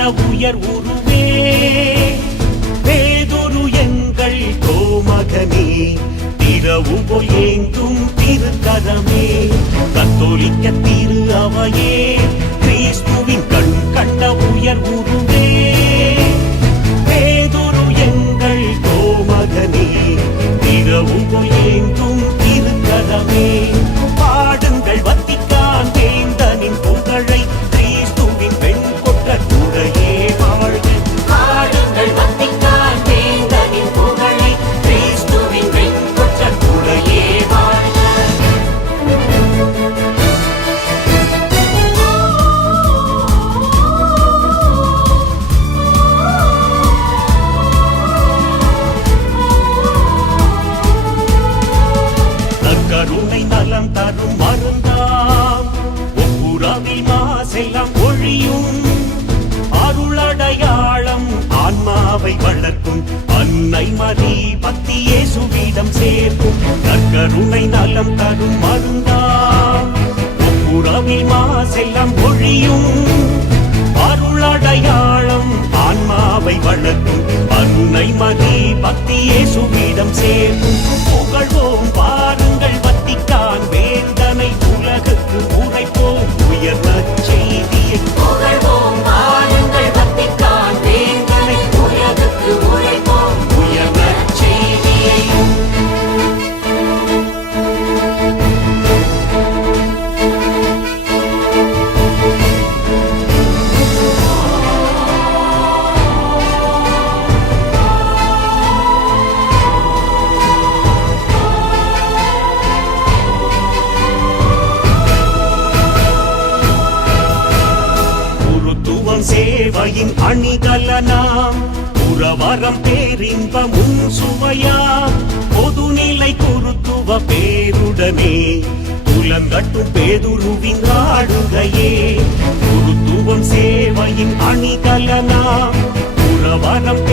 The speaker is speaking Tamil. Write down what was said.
கண்ட உயர் உருவே பேதுரு எங்கள் கோமகனே திரவு போல் ஏங்கும் திருக்கரமே கத்தோலிக்க திரு அவையே கிறிஸ்துவின் கண் கண்ட உயர் உருவே பேதுரு எங்கள் கோமகனே திரவு போல் ஏங்கும் திருக்கரமே பாடுங்கள் வத்திக்கான் வேந்தனின் புகழை கிறிஸ்துவின் பெண் கொற்ற துறையே வாழ்க பாடுங்கள் வத்திக்கான் வேந்தனின் புகழை கிறிஸ்துவின் பெண் கொற்ற துறையே வாழ்க கருணை நலம் தரும் மருந்தாம் ஒப்புரவில் மாசெல்லாம் ஒழியும் அருளடையாளம் ஆன்மாவை வளர்க்கும் அன்னை மரி பக்தி இயேசுவிடம் சேர்க்கும் கருணை நலம் தரும் மருந்தாம் ஒப்புரவில் மாசெல்லாம் ஒழியும் அருளடையாளம் ஆன்மாவை வளர்க்கும் அன்னை மரி பக்தி இயேசுவிடம் சேர்க்கும் புகழ்வோம் பாருங்கள் வத்திக்கான் வேந்தனை உலகுக்கு உரைப்போம் உயர் நற்செய்தியை புகழ்வோம் பாருங்கள் வத்திக்கான் வேந்தனை உலகுக்கு உரைப்போம் உயர் நற்செய்தியை சேவையின் அணிகலனாம் புறவரம் பேரின்பமும் சுவையாம் பொதுநிலை குருத்துவ பேருடனே புலங்கட்டும் பேதுருவின் ஆளுகையே குருத்துவம் சேவையின் அணிகலனாம் புறவரம்